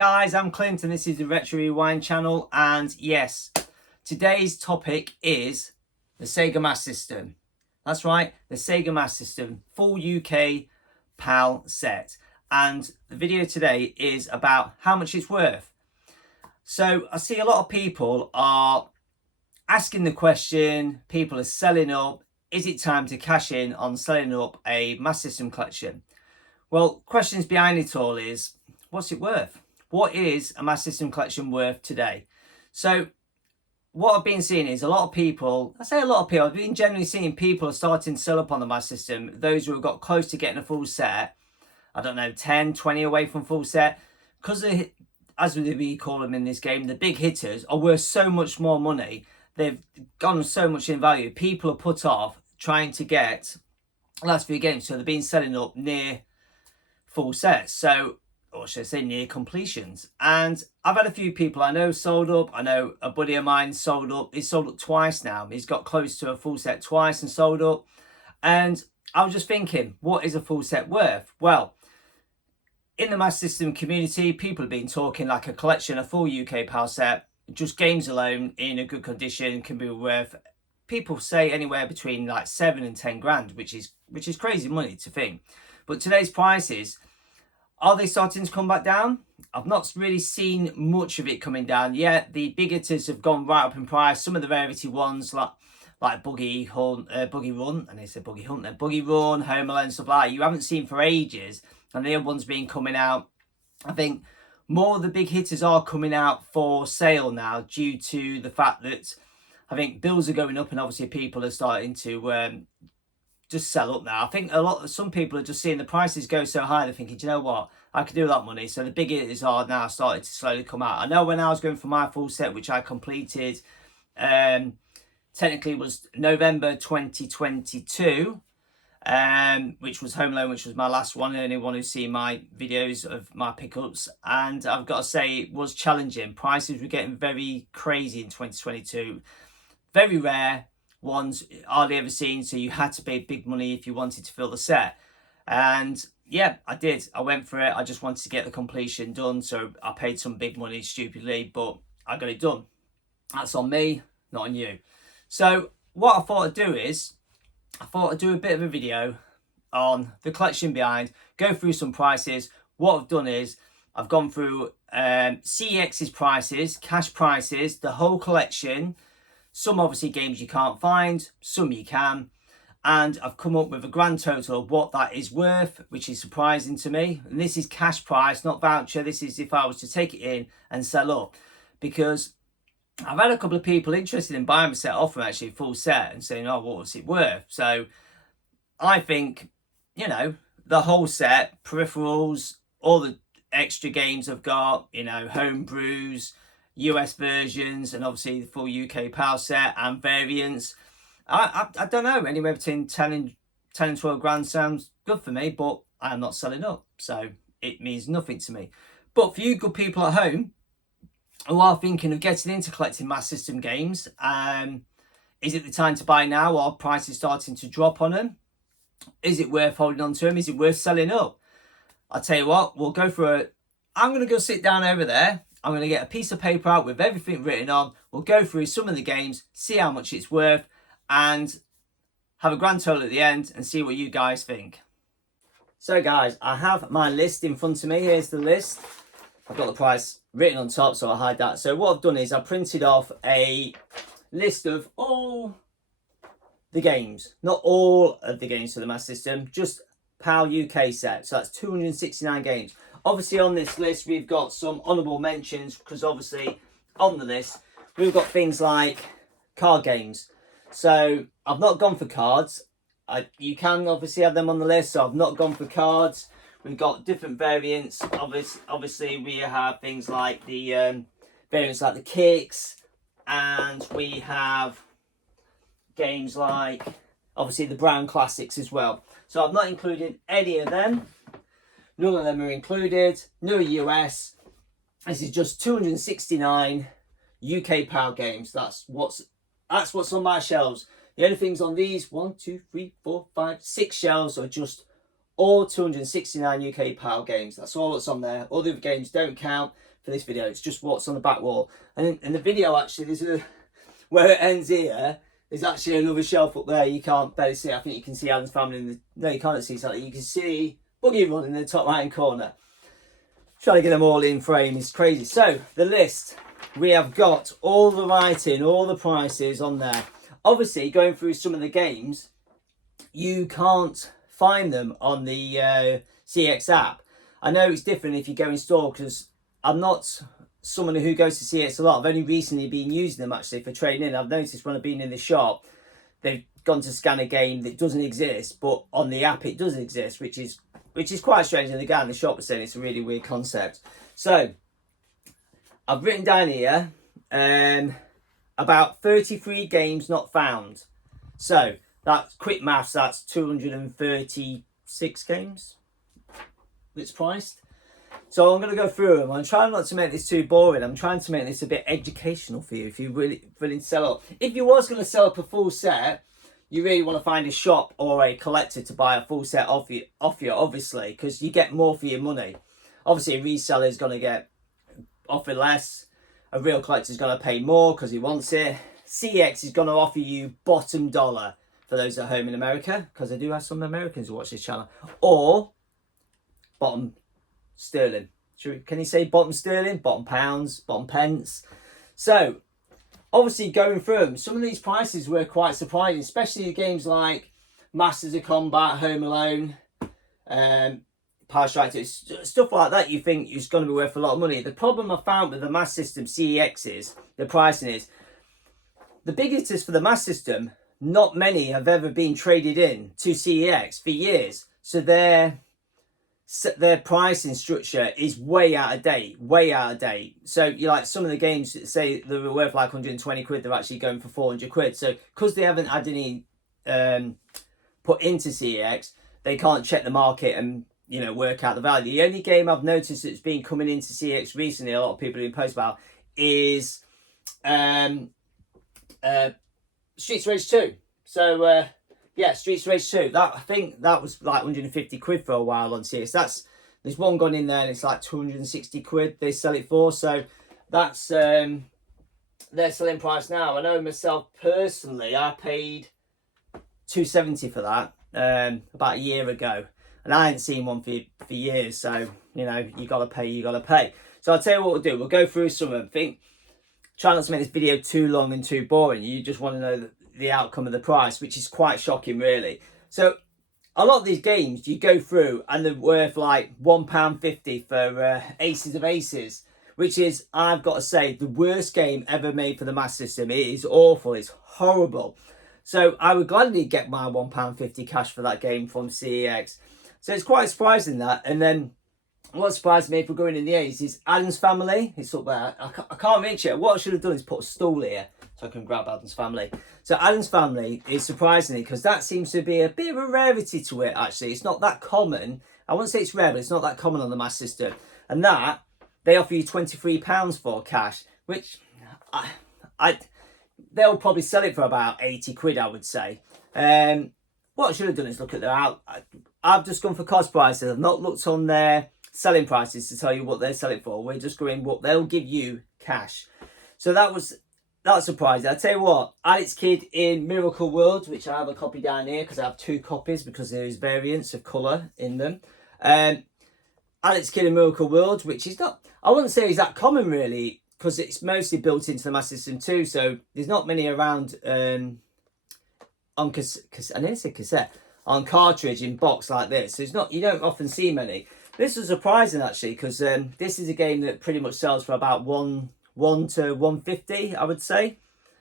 Guys, I'm Clint and this is the RetroRewind channel, and yes, today's topic is the Sega Master System. That's right, the Sega Master System full UK PAL set, and the video today is about how much it's worth. So I see a lot of people are asking the question, people are selling up, is it time to cash in on selling up a Master System collection? Well, questions behind it all is, what's it worth? What is a Master System collection worth today? So what I've been seeing is a lot of people, I say a lot of people, I've been generally seeing people are starting to sell up on the Master System. Those who have got close to getting a full set, I don't know, 10, 20 away from full set. Because as we call them in this game, the big hitters are worth so much more money. They've gone so much in value. People are put off trying to get the last few games. So they've been selling up near full sets. So, or should I say near completions. And I've had a few people I know sold up. I know a buddy of mine sold up. He's sold up twice now. He's got close to a full set twice and sold up. And I was just thinking, what is a full set worth? Well, in the Master System community, people have been talking like a collection, a full UK PAL set, just games alone in a good condition can be worth, people say anywhere between like 7 and 10 grand, which is crazy money to think. But today's prices, are they starting to come back down? I've not really seen much of it coming down yet. The big hitters have gone right up in price. Some of the rarity ones like Buggy Run, and they said Buggy Hunt there, Buggy Run, Home Alone, stuff like that, you haven't seen for ages. And the other ones been coming out. I think more of the big hitters are coming out for sale now due to the fact that I think bills are going up and obviously people are starting to just sell up now. I think some people are just seeing the prices go so high, they're thinking, do you know what, I could do that money. So the big hitters are now starting to slowly come out. I know when I was going for my full set, which I completed, technically was November 2022, which was Home Alone, which was my last one. Anyone who's seen my videos of my pickups, and I've got to say it was challenging. Prices were getting very crazy in 2022. Very rare ones, hardly ever seen, so you had to pay big money if you wanted to fill the set. And yeah, I did. I went for it. I just wanted to get the completion done, so I paid some big money stupidly, but I got it done. That's on me, not on you. So what I thought I'd do is, I thought I'd do a bit of a video on the collection behind, go through some prices. What I've done is I've gone through CeX's prices, cash prices, the whole collection. Some obviously games you can't find, some you can. And I've come up with a grand total of what that is worth, which is surprising to me. And this is cash price, not voucher. This is if I was to take it in and sell up. Because I've had a couple of people interested in buying a set off from actually full set and saying, oh, what was it worth? So I think, you know, the whole set, peripherals, all the extra games I've got, you know, home brews, US versions, and obviously the full UK PAL set and variants. I don't know, anywhere between 10 and 12 grand sounds good for me, but I'm not selling up, so it means nothing to me. But for you good people at home who are thinking of getting into collecting Master System games, is it the time to buy now, or are prices starting to drop on them? Is it worth holding on to them? Is it worth selling up? I'll tell you what, we'll go for it. I'm going to go sit down over there. I'm going to get a piece of paper out with everything written on. We'll go through some of the games, see how much it's worth, and have a grand total at the end and see what you guys think. So guys, I have my list in front of me. Here's the list. I've got the price written on top, so I'll hide that. So what I've done is I printed off a list of all the games. Not all of the games for the Master System, just PAL UK set. So that's 269 games. Obviously on this list we've got some honourable mentions, because obviously on the list we've got things like card games. So I've not gone for cards. You can obviously have them on the list, so I've not gone for cards. We've got different variants. Obviously we have things like the variants like the kicks, and we have games like obviously the Brown Classics as well. So I've not included any of them. None of them are included. No US. This is just 269 UK PAL games. That's what's That's what's on my shelves. The only things on these 1, 2, 3, 4, 5, 6 shelves are just all 269 UK PAL games. That's all that's on there. All the other games don't count for this video. It's just what's on the back wall. And in the video, actually, there's a where it ends here. There's actually another shelf up there. You can't barely see. I think you can see Alan's Family in the. No, you can't see something. You can see Buggy Run in the top right hand corner. Trying to get them all in frame is crazy. So the list, we have got all the writing, all the prices on there. Obviously, going through some of the games, you can't find them on the CeX app. I know it's different if you go in store, because I'm not someone who goes to CeX a lot. I've only recently been using them actually for trading in. I've noticed when I've been in the shop, they've gone to scan a game that doesn't exist, but on the app it does exist, which is quite strange. And the guy in the shop was saying it's a really weird concept. So I've written down here about 33 games not found. So that's quick maths, that's 236 games that's priced. So I'm going to go through them. I'm trying not to make this too boring. I'm trying to make this a bit educational for you if you're really willing to sell up. If you was going to sell up a full set, you really want to find a shop or a collector to buy a full set off you obviously, because you get more for your money. Obviously, a reseller is going to get offer less. A real collector is going to pay more because he wants it. CeX is going to offer you bottom dollar for those at home in America, because I do have some Americans who watch this channel, or bottom sterling. Can you say bottom sterling, bottom pounds, bottom pence? So obviously going through them, some of these prices were quite surprising, especially games like Masters of Combat, Home Alone, Power Strike, stuff like that. You think it's going to be worth a lot of money. The problem I found with the mass system CeX is the pricing is the biggest is for the mass system. Not many have ever been traded in to CeX for years, so their pricing structure is way out of date. So you like some of the games that say they were worth like 120 quid, they're actually going for 400 quid. So because they haven't had any put into CeX, they can't check the market and, you know, work out the value. The only game I've noticed that's been coming into CeX recently, a lot of people have been posting about, is Streets Rage 2. So yeah, Streets Rage 2. That, I think that was like 150 quid for a while on CeX. There's one gone in there and it's like 260 quid they sell it for. So that's their selling price now. I know myself personally, I paid 270 for that about a year ago, and I ain't seen one for years. So, you know, you gotta pay. So I'll tell you what we'll do. We'll go through some of them. Try not to make this video too long and too boring. You just want to know the outcome of the price, which is quite shocking, really. So a lot of these games you go through and they're worth like £1.50 for Aces of Aces, which is, I've got to say, the worst game ever made for the mass system. It is awful. It's horrible. So I would gladly get my £1.50 cash for that game from CeX. So it's quite surprising that. And then what surprised me, if we're going in the 80s, is Addams Family. It's up there. I can't reach it. What I should have done is put a stool here so I can grab Addams Family. So Addams Family is surprisingly, because that seems to be a bit of a rarity to it, actually. It's not that common. I wouldn't say it's rare, but it's not that common on the mass system. And that, they offer you £23 for cash, which they'll probably sell it for about 80 quid, I would say. What I should have done is look at their I've just gone for cost prices. I've not looked on their selling prices to tell you what they're selling for. We're just going what they'll give you cash. So that's surprising. I tell you what, Alex Kidd in Miracle World, which I have a copy down here because I have 2 copies because there is variants of colour in them. Alex Kidd in Miracle World, which is not, I wouldn't say is that common really, because it's mostly built into the mass system too. So there's not many around on cassette, on cartridge in box like this. So it's not, you don't often see many. This was surprising actually, because this is a game that pretty much sells for about 1 to 150, I would say.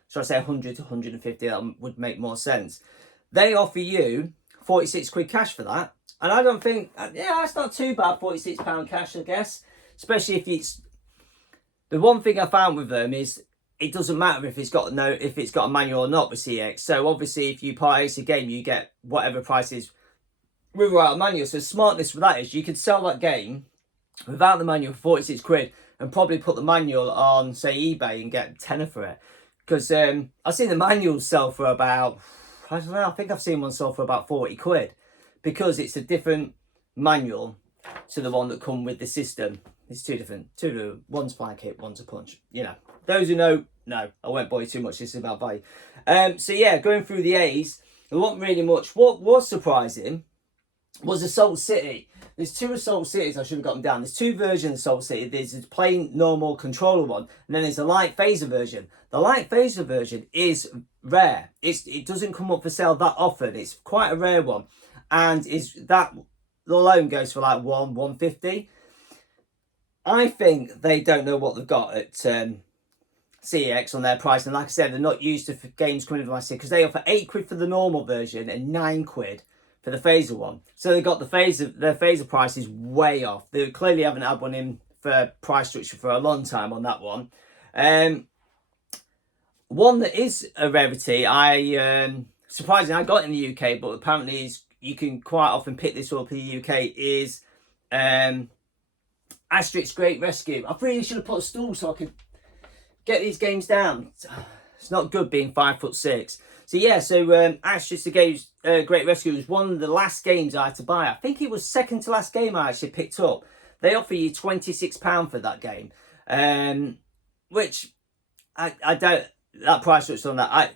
Should I say 100 to 150? That would make more sense. They offer you 46 quid cash for that, and I don't think, yeah, that's not too bad. £46 cash, I guess. Especially if it's, the one thing I found with them is it doesn't matter if it's got a manual or not with CeX. So obviously, if you purchase a game, you get whatever price is without a manual. So smartness with that is you could sell that game without the manual for 46 quid and probably put the manual on, say, eBay and get tenner for it. because I've seen the manuals sell for about, I don't know, I think I've seen one sell for about 40 quid, because it's a different manual to the one that come with the system. It's two different, one's flank hit, one's a punch. You know, those who know, no, I won't bore you too much. This is about value. So yeah, going through the A's, there wasn't really much. What was surprising was Assault City. There's two Assault Cities. I should have got them down. There's two versions of Assault City. There's a plain normal controller one, and then there's a light phaser version. The light phaser version is rare. It doesn't come up for sale that often. It's quite a rare one, and is that alone goes for like 150. I think they don't know what they've got at CeX on their price, and like I said, they're not used to games coming in from because they offer 8 quid for the normal version and 9 quid for the phaser one. So they got the phaser, their phaser price is way off. They clearly haven't had one in for price structure for a long time on that one. One that is a rarity, surprisingly I got in the UK, but apparently you can quite often pick this up in the UK, is Asterix Great Rescue. I really should have put a stool so I could get these games down. It's not good being 5'6". So yeah, so Asterix the Great Rescue was one of the last games I had to buy. I think it was second to last game I actually picked up. They offer you £26 for that game, which I don't. That price was on that.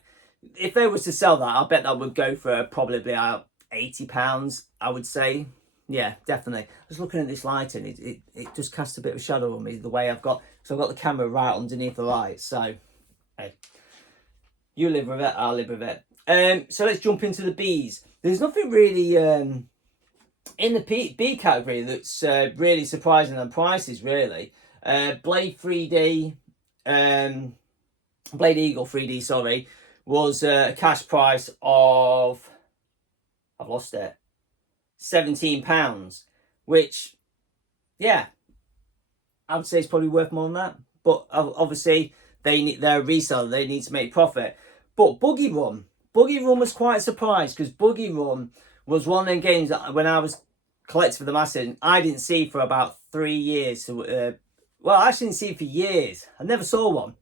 If they was to sell that, I bet that would go for probably about £80. I would say. Yeah, definitely. I was looking at this light and it just casts a bit of a shadow on me the way I've got. So I've got the camera right underneath the light. So, hey, you live with it, I'll live with it. So let's jump into the Bs. There's nothing really in the B category that's really surprising on prices, really. Blade 3D, Blade Eagle 3D, sorry, was a cash price of, I've lost it, £17, which, yeah, I would say it's probably worth more than that. But obviously, they're a reseller, they need to make profit. But Buggy Run was quite a surprise, because Buggy Run was one of them games that when I was collecting for the masses, I didn't see for about 3 years. Well, I actually didn't see it for years. I never saw one.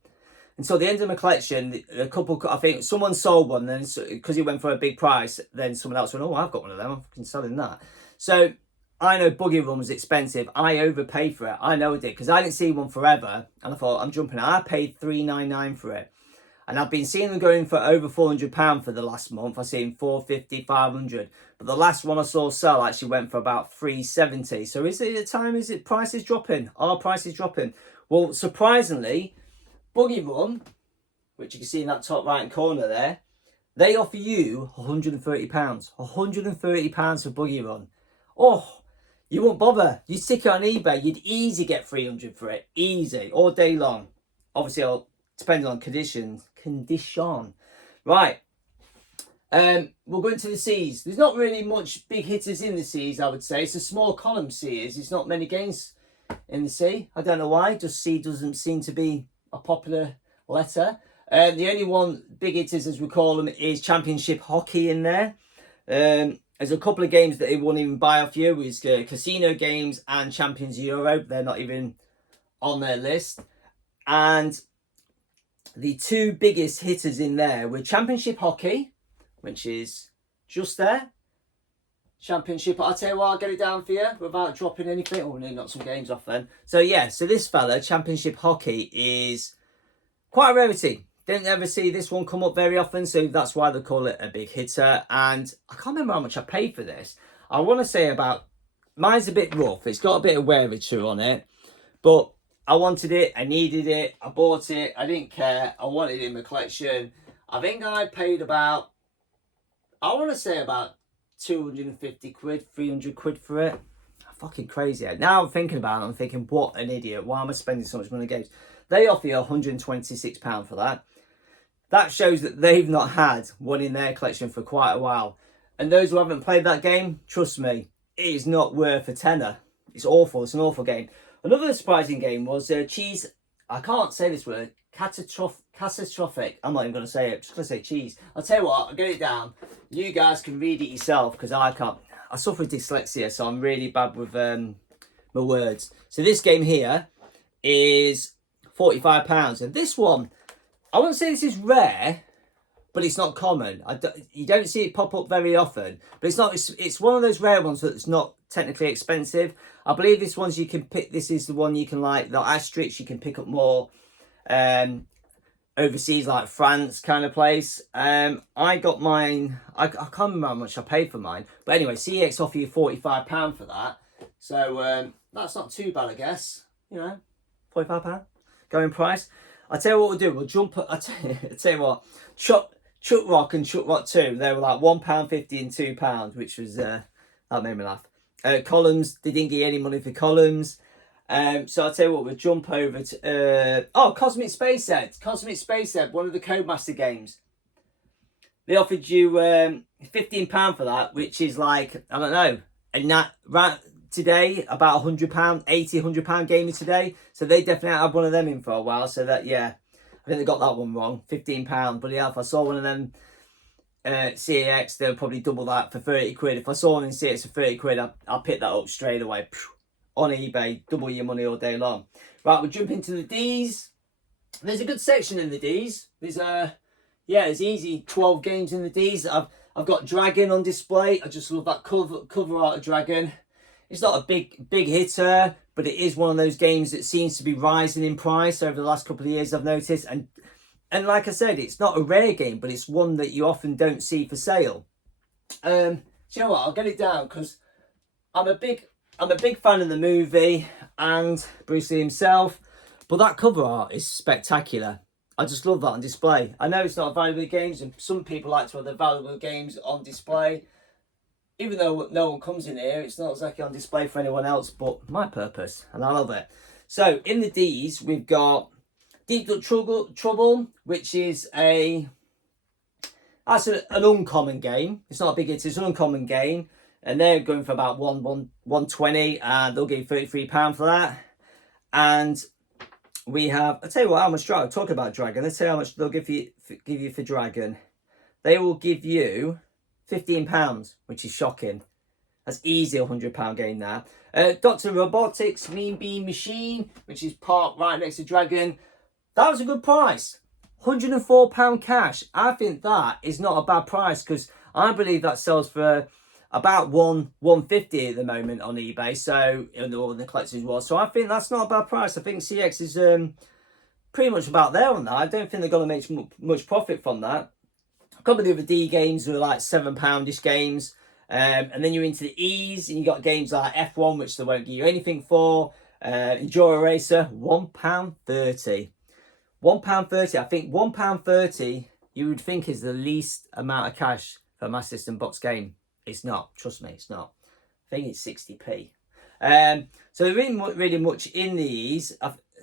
Until the end of my collection, a couple, I think someone sold one, then because it went for a big price, then someone else went, oh, I've got one of them, I'm fucking selling that. So I know Buggy Run was expensive. I overpaid for it. I know I did, because I didn't see one forever, and I thought, I'm jumping out. I paid $3.99 for it. And I've been seeing them going for over £400 for the last month. I've seen £450, $500. But the last one I saw sell actually went for about $370. So is it a time, prices dropping? Are prices dropping? Well, surprisingly, Buggy Run, which you can see in that top right corner there, they offer you £130. £130 for Buggy Run. Oh, you won't bother. You stick it on eBay, you'd easy get 300 for it. Easy, all day long. Obviously, it'll depend on condition. Right. We'll go into the C's. There's not really much big hitters in the C's, I would say. It's a small column C. It's not many games in the C. I don't know why. Just C doesn't seem to be a popular letter. The only one big hitters, as we call them, is Championship Hockey in there. There's a couple of games that they won't even buy off you. Is Casino Games and Champions Euro. They're not even on their list. And the two biggest hitters in there were Championship Hockey, which is just there. Championship, I'll tell you what, I'll get it down for you without dropping anything. Oh, no, not some games off then. So yeah, so this fella, Championship Hockey, is quite a rarity. Didn't ever see this one come up very often, so that's why they call it a big hitter. And I can't remember how much I paid for this. I want to say about, mine's a bit rough. It's got a bit of wearature on it, but I wanted it, I needed it, I bought it, I didn't care, I wanted it in my collection. I think I paid about, I want to say about 250 quid, 300 quid for it. Fucking crazy. Now I'm thinking about it, I'm thinking, what an idiot. Why am I spending so much money on games? They offer you £126 for that. That shows that they've not had one in their collection for quite a while. And those who haven't played that game, trust me, it is not worth a tenner. It's awful, it's an awful game. Another surprising game was cheese. I can't say this word. Catastrophic. I'm not even going to say it. I'm just going to say cheese. I'll tell you what, I'll get it down. You guys can read it yourself, because I can't. I suffer with dyslexia, so I'm really bad with my words. So this game here is £45. And this one, I wouldn't say this is rare, but it's not common. You don't see it pop up very often. But it's not. It's one of those rare ones that's not technically expensive. I believe this one's you can pick. This is the one you can like the asterisk. You can pick up more overseas, like France kind of place. I got mine. I can't remember how much I paid for mine. But anyway, CeX offer you £45 for that. So that's not too bad, I guess. You know, £45 going price. I tell you what we'll do. We'll jump. I tell you what. Chuck Rock and Chuck Rock 2, they were like £1.50 and £2, which was that made me laugh. Columns, they didn't get any money for columns. So I'll tell you what, we'll jump over to Cosmic Space Ed. Cosmic Space Ed, one of the Codemaster games. They offered you £15 for that, which is like, I don't know, right today about £100, £80-100 gaming today. So they definitely had one of them in for a while. So that, yeah, I think they got that one wrong. £15. But yeah, if I saw one of them CeX, they'll probably double that for 30 quid. If I saw one in CeX for 30 quid, I'll pick that up straight away. On eBay, double your money all day long. Right, we'll jump into the Ds. There's a good section in the Ds. There's easy 12 games in the Ds. I've got Dragon on display. I just love that cover art of Dragon. It's not a big hitter, but it is one of those games that seems to be rising in price over the last couple of years, I've noticed. And like I said, it's not a rare game, but it's one that you often don't see for sale. Do you know what? I'll get it down because I'm a big fan of the movie and Bruce Lee himself, but that cover art is spectacular. I just love that on display. I know it's not a valuable games, and some people like to have their valuable games on display. Even though no one comes in here, it's not exactly on display for anyone else but my purpose, and I love it. So in the Ds, we've got Deep Duck Trouble, which is an uncommon game. It's not a big hit, it's an uncommon game. And they're going for about 120, and they'll give you £33 for that. And we have, I'll tell you what, how much Dragon, talk about Dragon, let's see how much they'll give you for Dragon. They will give you £15, which is shocking. That's easy £100 game now. Dr. Robotics, Mean Bean Machine, which is parked right next to Dragon. That was a good price. £104 cash. I think that is not a bad price because I believe that sells for about £150 at the moment on eBay. So in the collector's world. So I think that's not a bad price. I think CeX is pretty much about there on that. I don't think they're going to make much profit from that. A couple of the other D games were like £7-ish games. And then you're into the E's and you got games like F1, which they won't give you anything for. Enduro Racer, £1.30. £1.30. I think £1.30 you would think is the least amount of cash for a Master System box game. It's not. Trust me, it's not. I think it's 60p. So there isn't really much in these.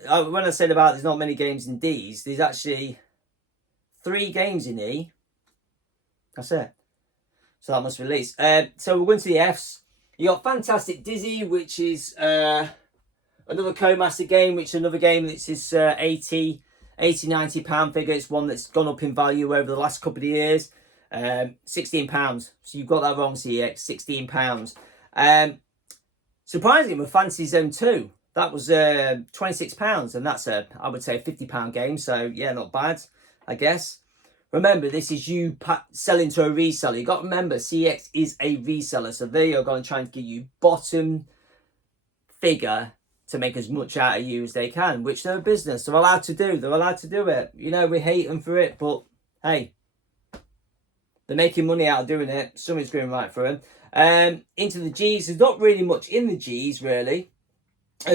When I said about there's not many games in D's, there's actually 3 games in E. That's it. So that must release. So we're going to the F's. You got Fantastic Dizzy, which is another Codemaster game, which is another game that's this £80-90 figure. It's one that's gone up in value over the last couple of years. £16. So you've got that wrong, CeX. £16. Surprisingly, with Fantasy Zone 2, that was £26, and that's I would say a £50 game. So yeah, not bad, I guess. Remember, this is you selling to a reseller. You got to remember, CeX is a reseller, so they are going to try and give you bottom figure to make as much out of you as they can, which they're a business. They're allowed to do. They're allowed to do it. You know, we hate them for it, but hey, they're making money out of doing it. Something's going right for them. Into the G's. There's not really much in the G's, really.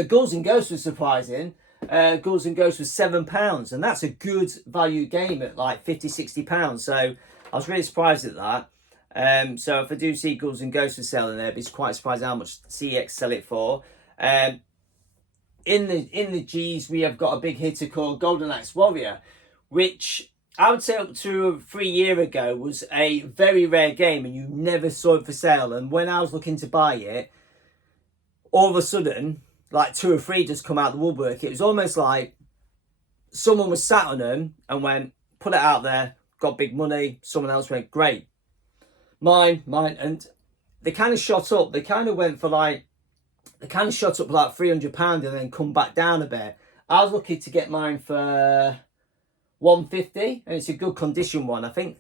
Ghouls and Ghosts was surprising. Ghouls and Ghosts was £7, and that's a good value game at like £50-60. So I was really surprised at that. So if I do see Ghouls and Ghosts for selling there, it's quite surprising how much CeX sell it for. In the G's, we have got a big hitter called Golden Axe Warrior, which I would say up to 3 years ago was a very rare game, and you never saw it for sale. And when I was looking to buy it, all of a sudden, like 2 or 3 just come out the woodwork. It was almost like someone was sat on them and went, put it out there, got big money. Someone else went, great. Mine. And they kind of shot up. They kind of went for like, they kind of shot up like £300 and then come back down a bit. I was lucky to get mine for 150, and it's a good condition one. I think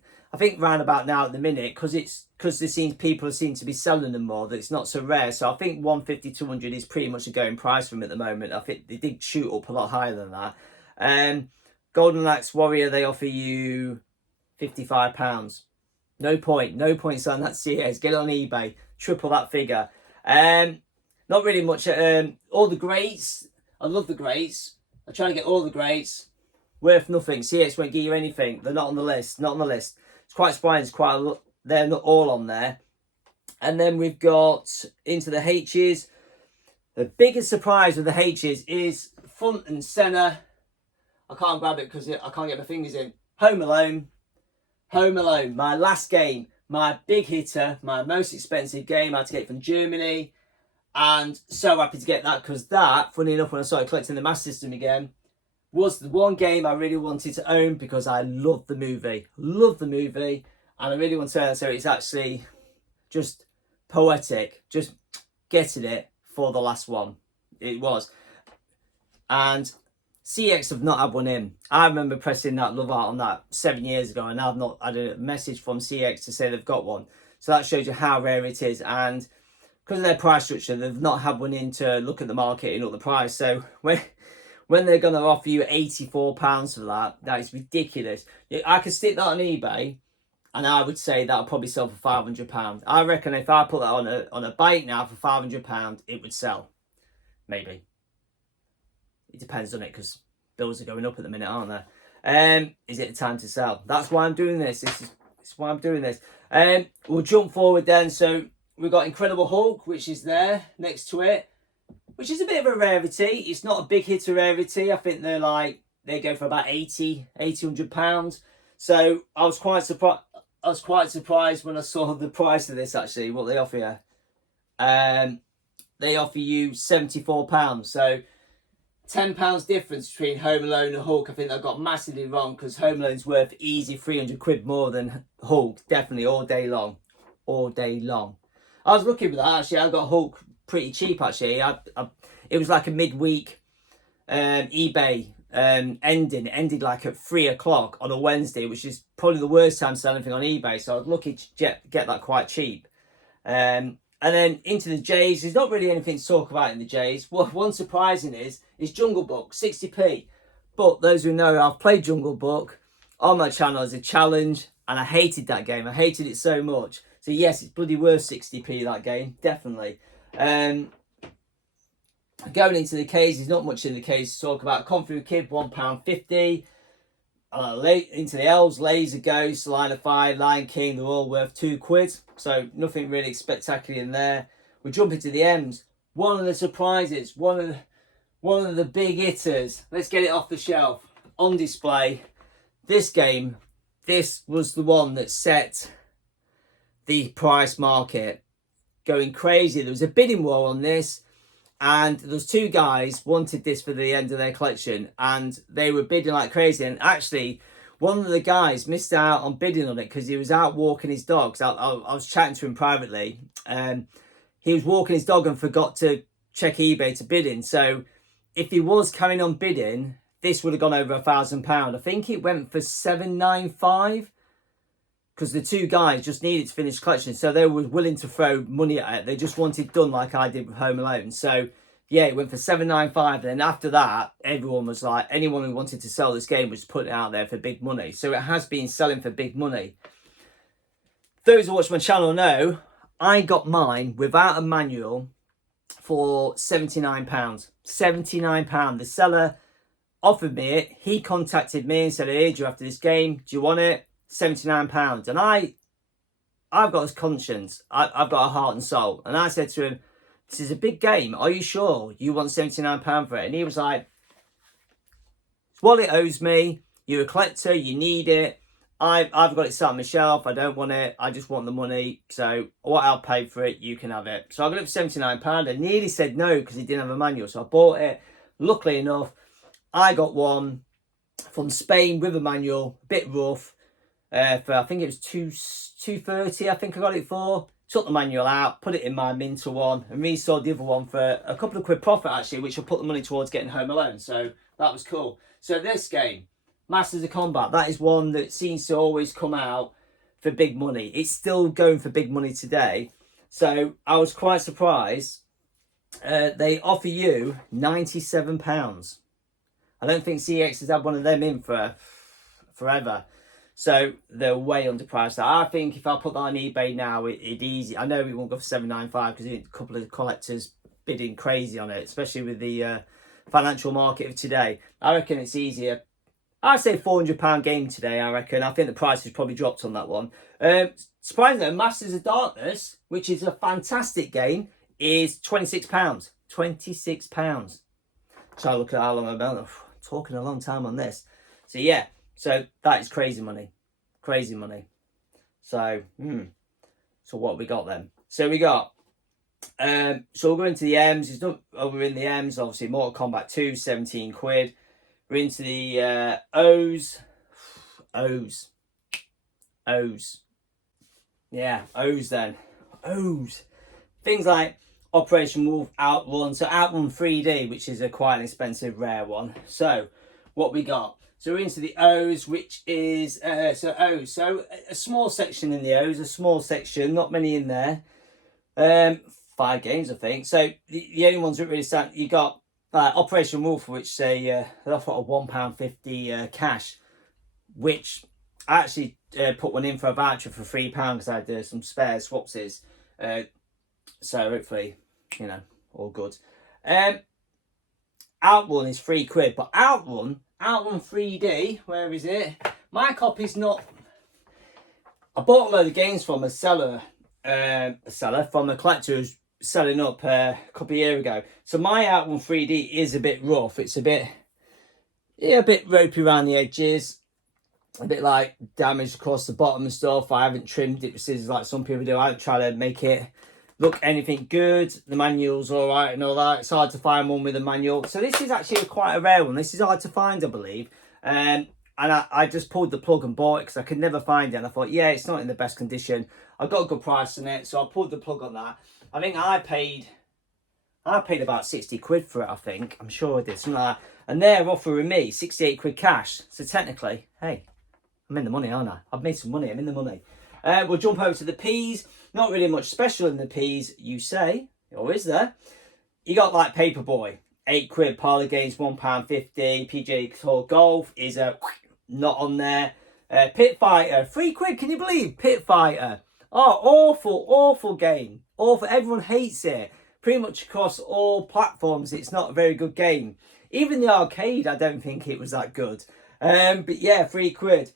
round about now at the minute, because people seem to be selling them more, that it's not so rare. So I think 150, 200 is pretty much a going price for them at the moment. I think they did shoot up a lot higher than that. Golden Axe Warrior, they offer you £55. No point selling that CeX. Get it on eBay, triple that figure. Not really much. All the greats, I love the greats. I'm trying to get all the greats. Worth nothing. CeX won't give you anything. They're not on the list. Not on the list. It's quite surprising. They're not all on there. And then we've got into the H's. The biggest surprise with the H's is front and centre. I can't grab it because I can't get my fingers in. Home Alone. Home Alone. My last game. My big hitter. My most expensive game. I had to get it from Germany. And so happy to get that, because that, funny enough, when I started collecting the Master System again, was the one game I really wanted to own, because I love the movie. Love the movie. And I really want to own it. So it's actually just poetic. Just getting it for the last one. It was. And CeX have not had one in. I remember pressing that love art on that 7 years ago, and I've not had a message from CeX to say they've got one. So that shows you how rare it is. And because of their price structure, they've not had one in to look at the market and up the price. So when they're going to offer you £84 for that is ridiculous. I could stick that on eBay, and I would say that'll probably sell for £500. I reckon if I put that on a bike now for £500, it would sell. Maybe. It depends on it, because bills are going up at the minute, aren't they? Is it the time to sell? That's why I'm doing this. This is why I'm doing this. We'll jump forward then. So we've got Incredible Hulk, which is there next to it, which is a bit of a rarity. It's not a big hitter rarity. I think they go for about £100. So I was quite surprised when I saw the price of this, actually, what they offer you. They offer you £74. So £10 difference between Home Alone and Hulk. I think I got massively wrong, because Home Alone's worth easy £300 more than Hulk. Definitely all day long. All day long. I was looking for that, actually. I got Hulk pretty cheap, actually. It was like a midweek eBay ending. It ended like at 3 o'clock on a Wednesday, which is probably the worst time to sell anything on eBay. So I was lucky to get that quite cheap. And then into the J's. There's not really anything to talk about in the J's. One surprising is Jungle Book, 60p. But those who know, I've played Jungle Book on my channel as a challenge, and I hated that game. I hated it so much. So yes, it's bloody worth 60p, that game, definitely. Going into the K's, there's not much in the K's to talk about. Kung Fu Kid, £1.50. Into the L's, Laser Ghost, Line of Fire, Lion King, they're all worth £2. So nothing really spectacular in there. We jump into the M's. One of the surprises, one of the big hitters. Let's get it off the shelf. On display. This game, this was the one that set the price market going crazy. There was a bidding war on this, and those two guys wanted this for the end of their collection, and they were bidding like crazy. And actually, one of the guys missed out on bidding on it because he was out walking his dogs. I was chatting to him privately, and he was walking his dog and forgot to check eBay to bidding. So if he was carrying on bidding, this would have gone over £1,000. I think it went for £795. Because the two guys just needed to finish the collection. So they were willing to throw money at it. They just wanted done like I did with Home Alone. So yeah, it went for £795. And then after that, everyone was like, anyone who wanted to sell this game was putting it out there for big money. So it has been selling for big money. Those who watch my channel know, I got mine without a manual for £79. £79. The seller offered me it. He contacted me and said, hey, do you after this game? Do you want it? £79. And I've got a conscience. I've got a heart and soul. And I said to him, this is a big game. Are you sure you want £79 for it? And he was like, it's what it owes me. You're a collector. You need it. I've got it sat on my shelf. I don't want it. I just want the money. So what I'll pay for it, you can have it. So I got it for £79. I nearly said no because he didn't have a manual. So I bought it. Luckily enough, I got one from Spain with a manual. A bit rough. For I think it was $230. I think I got it for. Took the manual out, put it in my Minter one, and resold the other one for a couple of quid profit actually, which will put the money towards getting Home Alone. So that was cool. So this game, Masters of Combat, that is one that seems to always come out for big money. It's still going for big money today. So I was quite surprised. They offer you £97. I don't think CeX has had one of them in for forever. So they're way underpriced. I think if I put that on eBay now, it'd easy. I know it won't go for £7.95 because a couple of collectors bidding crazy on it, especially with the financial market of today. I reckon it's easier. I'd say £400 game today, I reckon. I think the price has probably dropped on that one. Surprisingly, Masters of Darkness, which is a fantastic game, is £26. £26. So I look at how long I've been talking a long time on this. So yeah, so that is crazy money. Crazy money. So, so what we got then? So we got, so we'll go into the M's. It's not over in the M's, obviously. Mortal Kombat 2, 17 quid. We're into the O's. O's. Yeah, O's then. O's. Things like Operation Wolf Outrun. So Outrun 3D, which is a quite an expensive, rare one. So what we got? So we're into the O's, which is, so O's. So a small section in the O's, a small section, not many in there. 5 games, I think. So the only ones that really stand, you got Operation Wolf, which they offer a £1.50 cash, which I actually put one in for a voucher for £3 because I had some spare swapsies. So hopefully, you know, all good. Outrun is £3, but Outrun 3D, where is it? My copy's not. I bought a load of games from a seller from a collector who's selling up a couple of years ago. So my Outrun 3D is a bit rough. It's a bit ropey around the edges, a bit like damaged across the bottom and stuff. I haven't trimmed it with scissors like some people do. I don't try to make it look anything good. The manual's all right and all that. It's hard to find one with a manual. So this is actually quite a rare one. This is hard to find, I believe. And I just pulled the plug and bought it because I could never find it. And I thought, yeah, it's not in the best condition. I got a good price on it, so I pulled the plug on that. I think I paid about 60 quid for it, I think. I'm sure I did, something like that. And they're offering me 68 quid cash. So technically, hey, I'm in the money, aren't I? I've made some money, I'm in the money. We'll jump over to the P's. Not really much special in the P's, you say. Or is there? You got like Paperboy, 8 quid. Parlour Games, £1.50. PGA Tour Golf is not on there. Pit Fighter, 3 quid. Can you believe Pit Fighter? Oh, awful game. Awful. Everyone hates it. Pretty much across all platforms, it's not a very good game. Even the arcade, I don't think it was that good. But yeah, 3 quid.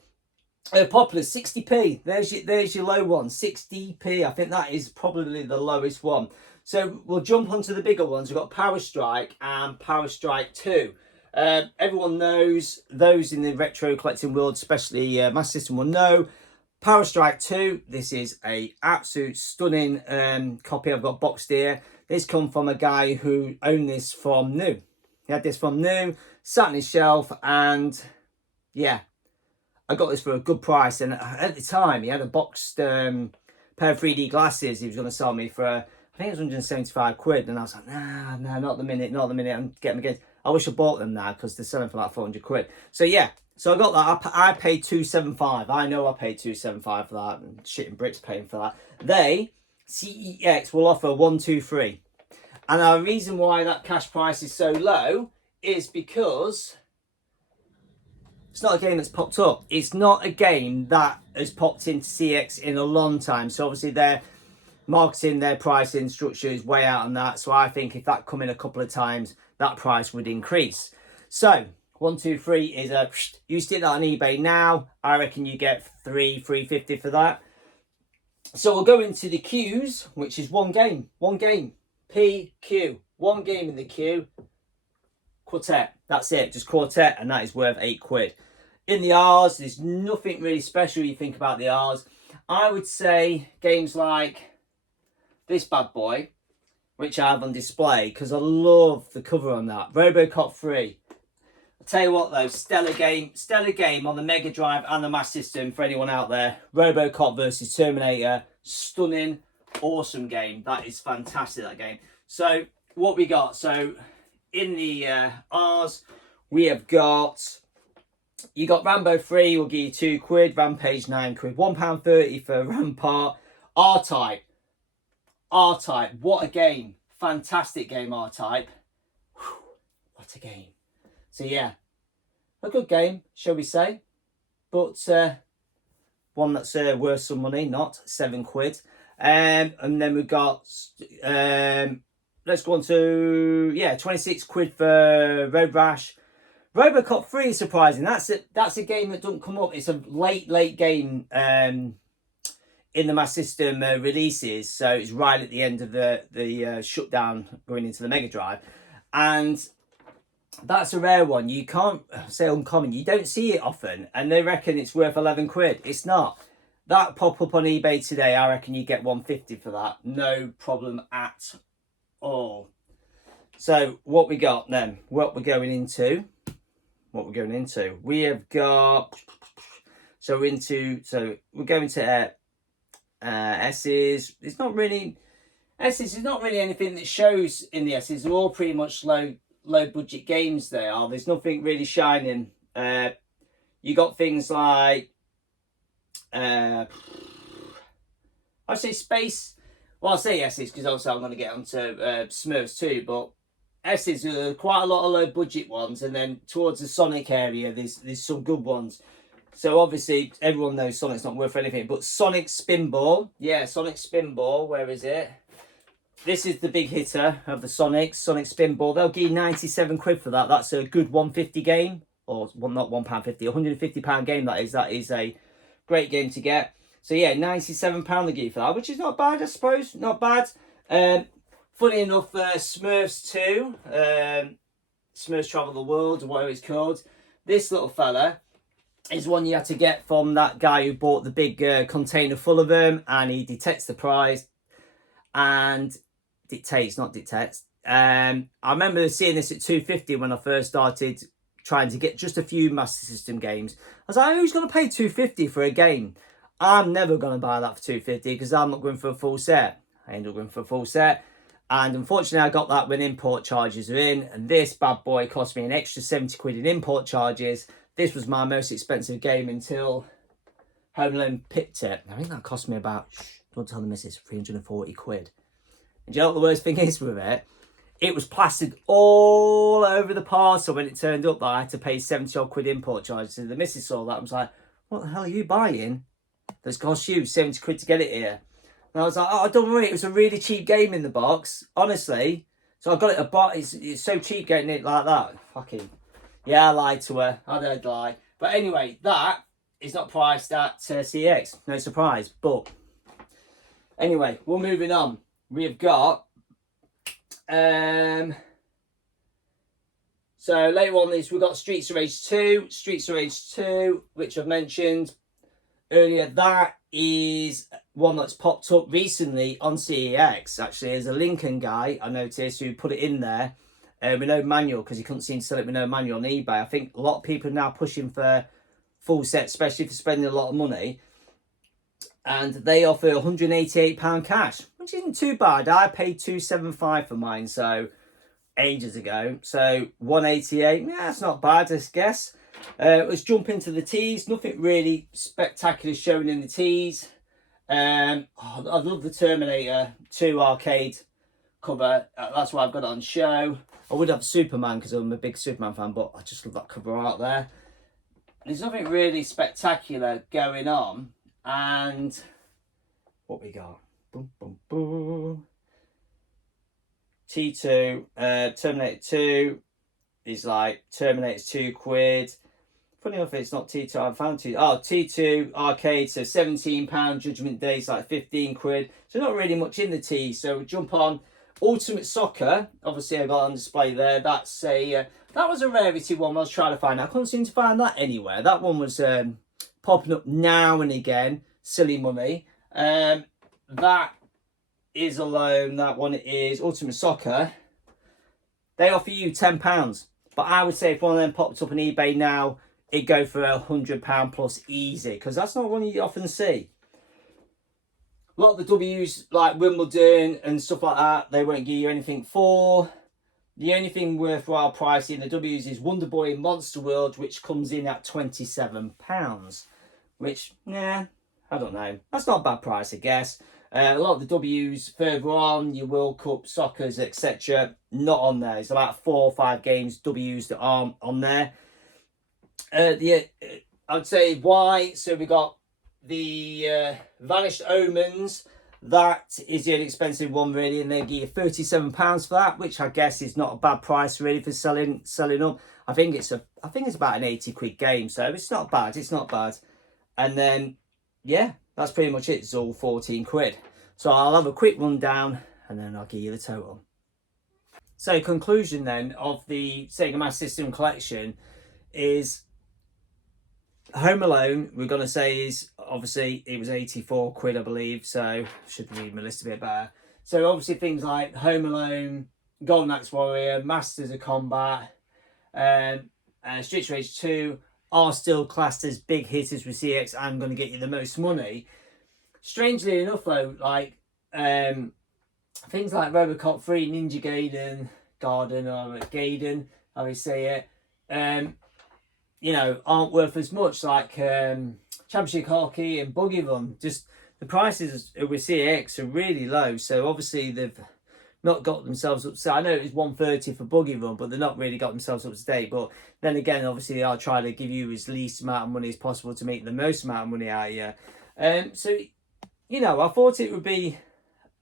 Popular, 60p. There's your low one, 60p. I think that is probably the lowest one. So we'll jump onto the bigger ones. We've got Power Strike and Power Strike 2. Everyone knows, those in the retro collecting world, especially Master System, will know. Power Strike 2, this is a absolute stunning copy I've got boxed here. This come from a guy who owned this from new. He had this from new, sat on his shelf, and yeah, I got this for a good price. And at the time, he had a boxed pair of 3D glasses he was going to sell me for, I think it was 175 quid. And I was like, nah, not the minute, I'm getting against. I wish I bought them now because they're selling for like 400 quid. So yeah, so I got that. I paid 275. I know I paid 275 for that. And shitting bricks paying for that. They, CeX, will offer 1, 2, 3. And the reason why that cash price is so low is because it's not a game that's popped up. It's not a game that has popped into CeX in a long time. So obviously their marketing, their pricing structure is way out on that. So I think if that come in a couple of times, that price would increase. So 1, 2, 3 is a, you stick that on eBay now, I reckon you get $3.50 for that. So we'll go into the Q's, which is one game, PQ, one game in the Q, quartet, that's it, just quartet, and that is worth 8 quid. In the R's, there's nothing really special you think about the R's. I would say games like this bad boy, which I have on display, because I love the cover on that, Robocop 3. I'll tell you what though, stellar game on the Mega Drive and the Master System for anyone out there. Robocop versus Terminator, stunning, awesome game. That is fantastic, that game. So what we got, so in the R's, we have got You got Rambo 3 will give you £2, Rampage 9 quid, £1.30 for Rampart. R-Type. R-Type, what a game. Fantastic game, R-Type. What a game. So yeah, a good game, shall we say. But one that's worth some money, not £7. And then we've got, let's go on to, yeah, £26 for Road Rash. Robocop 3 is surprising. That's a game that doesn't come up. It's a late game in the mass system releases, so it's right at the end of the shutdown going into the Mega Drive, and that's a rare one. You can't say uncommon. You don't see it often, and they reckon it's worth £11. It's not. That pop up on eBay today, I reckon you get £150 for that. No problem at all. So what we got then? What we're going into? We have got. So we're going to S's. It's not really S's. It's not really anything that shows in the S's. They're all pretty much low budget games. They are. There's nothing really shining. You got things like I say Space. Well, I'll say S's because also I'm going to get onto Smurfs too, but S's are quite a lot of low budget ones, and then towards the Sonic area there's some good ones. So obviously everyone knows Sonic's not worth anything, but Sonic Spinball, yeah, Sonic Spinball, where is it? This is the big hitter of the Sonic Spinball. They'll give you £97 for that. That's a good 150 game, or well, not £1.50, £150 game. That is a great game to get. So yeah, £97 they give you for that, which is not bad, I suppose. Not bad. Funny enough, Smurfs 2, Smurfs Travel the World, or whatever it's called. This little fella is one you had to get from that guy who bought the big container full of them, and he detects the prize and dictates. I remember seeing this at £2.50 when I first started trying to get just a few Master System games. I was like, who's going to pay £2.50 for a game? I'm never going to buy that for £2.50 because I'm not going for a full set. I ended up going for a full set. And unfortunately, I got that when import charges are in. And this bad boy cost me an extra £70 in import charges. This was my most expensive game until Home Alone pipped it. I think that cost me about, don't tell the missus, £340. And do you know what the worst thing is with it? It was plastered all over the parcel when it turned up that I had to pay 70-odd import charges. And the missus saw that and was like, what the hell are you buying? That's cost you £70 to get it here. And I was like, oh, don't worry, it was a really cheap game in the box, honestly. So I got it a box. It's so cheap getting it like that. Fucking, yeah, I lied to her. I did lie. But anyway, that is not priced at CeX. No surprise. But anyway, we're moving on. We've got so later on this, we've got Streets of Rage 2, which I've mentioned earlier. That is one that's popped up recently on CeX. Actually, there's a Lincoln guy I noticed who put it in there with no manual because he couldn't seem to sell it with no manual on eBay. I think a lot of people are now pushing for full sets, especially for spending a lot of money. And they offer £188 cash, which isn't too bad. I paid £275 for mine, so ages ago. So £188, yeah, that's not bad, I guess. Let's jump into the teas. Nothing really spectacular shown in the teas. I love the Terminator 2 arcade cover. That's why I've got it on show. I would have Superman because I'm a big Superman fan, but I just love that cover out there. There's nothing really spectacular going on. And what we got? Boom, boom, boom. T2, Terminator 2 is like Terminator's £2. Funny enough, it's not T2. I found T2. Oh, T2 arcade, so £17. Judgment Day is like £15. So not really much in the T. So we jump on Ultimate Soccer. Obviously, I got on display there. That's a that was a rarity one. I was trying to find. I couldn't seem to find that anywhere. That one was popping up now and again. Silly money. That is alone. That one is Ultimate Soccer. They offer you £10, but I would say if one of them popped up on eBay now, it'd go for £100 plus easy, because that's not one you often see. A lot of the W's like Wimbledon and stuff like that, they won't give you anything for. The only thing worthwhile pricing the W's is Wonder Boy and Monster World, which comes in at £27. Which, yeah, I don't know. That's not a bad price, I guess. A lot of the W's further on, your World Cup, Soccers, etc., not on there. It's about 4 or 5 games W's that aren't on there. I'd say why. So we got the Vanished Omens. That is the only expensive one really, and they give you £37 for that, which I guess is not a bad price really for selling them. I think it's about an 80 quid game, so it's not bad. It's not bad. And then yeah, that's pretty much it. It's all 14 quid. So I'll have a quick rundown and then I'll give you the total. So conclusion then of the Sega Master System collection is Home Alone, we're going to say, is obviously it was 84 quid, I believe. So should read my list a bit better. So obviously things like Home Alone, Golden Axe Warrior, Masters of Combat, Streets of Rage 2 are still classed as big hitters with CeX and going to get you the most money. Strangely enough though, like things like Robocop 3, Ninja Gaiden, how we say it, you know, aren't worth as much, like Championship Hockey and Buggy Run. Just the prices with CeX are really low, so obviously they've not got themselves up. So I know it was 130 for Buggy Run, but they've not really got themselves up to date. But then again, obviously they are trying to give you as least amount of money as possible to make the most amount of money out of you. So you know, I thought it would be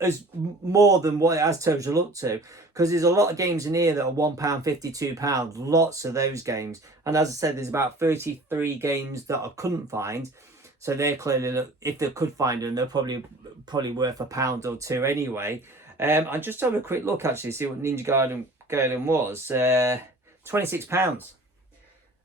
as more than what it has total up to, because there's a lot of games in here that are £1, £52, lots of those games. And as I said, there's about 33 games that I couldn't find, so they're clearly, if they could find them, they're probably worth £1 or £2 anyway. I just have a quick look actually, see what Ninja Gaiden was. £26.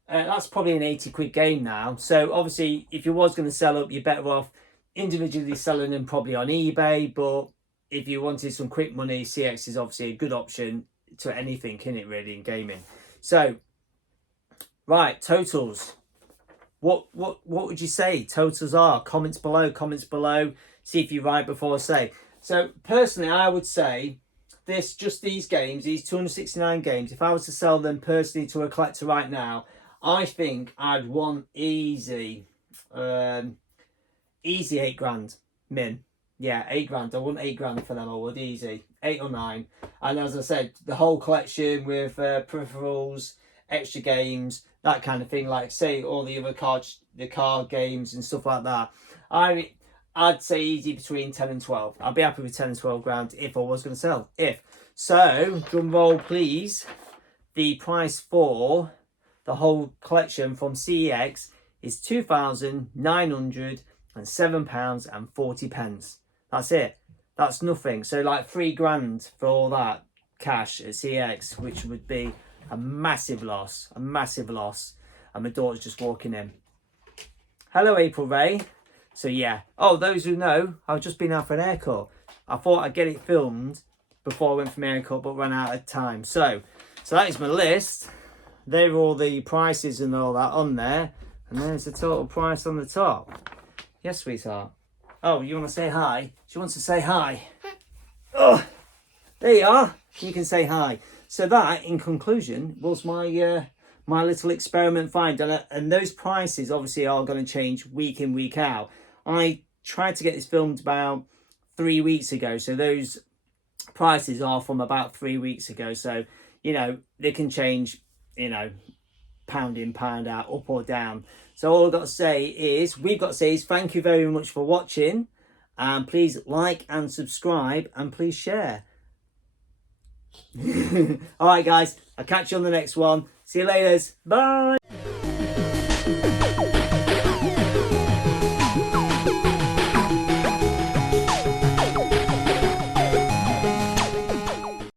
That's probably an 80 quid game now. So obviously if you was going to sell up, you're better off individually selling them probably on eBay, but if you wanted some quick money, CeX is obviously a good option to anything in it really in gaming. So right, totals. What would you say totals are? Comments below. See if you're right before I say. So personally, I would say these games, these 269 games, if I was to sell them personally to a collector right now, I think I'd want easy 8 grand min. Yeah, 8 grand. I want 8 grand for them. I would easy 8 or 9. And as I said, the whole collection with peripherals, extra games, that kind of thing. Like say all the other card games and stuff like that. I'd say easy between 10 and 12. I'd be happy with 10 and 12 grand if I was going to sell. So, drum roll please. The price for the whole collection from CeX is £2,907.40. That's it. That's nothing. So like 3 grand for all that cash at CeX, which would be a massive loss. And my daughter's just walking in. Hello, April Ray. So yeah. Oh, those who know, I've just been out for an haircut. I thought I'd get it filmed before I went for my haircut, but ran out of time. So that is my list. There are all the prices and all that on there. And there's the total price on the top. Yes, sweetheart. Oh, you want to say hi? She wants to say hi. Oh, there you are. You can say hi. So that, in conclusion, was my my little experiment find. And those prices obviously are going to change week in, week out. I tried to get this filmed about 3 weeks ago. So those prices are from about 3 weeks ago. So, you know, they can change, you know, pound in, pound out, up or down. So all I've got to say is, thank you very much for watching. And please like and subscribe and please share. All right, guys. I'll catch you on the next one. See you later. Bye.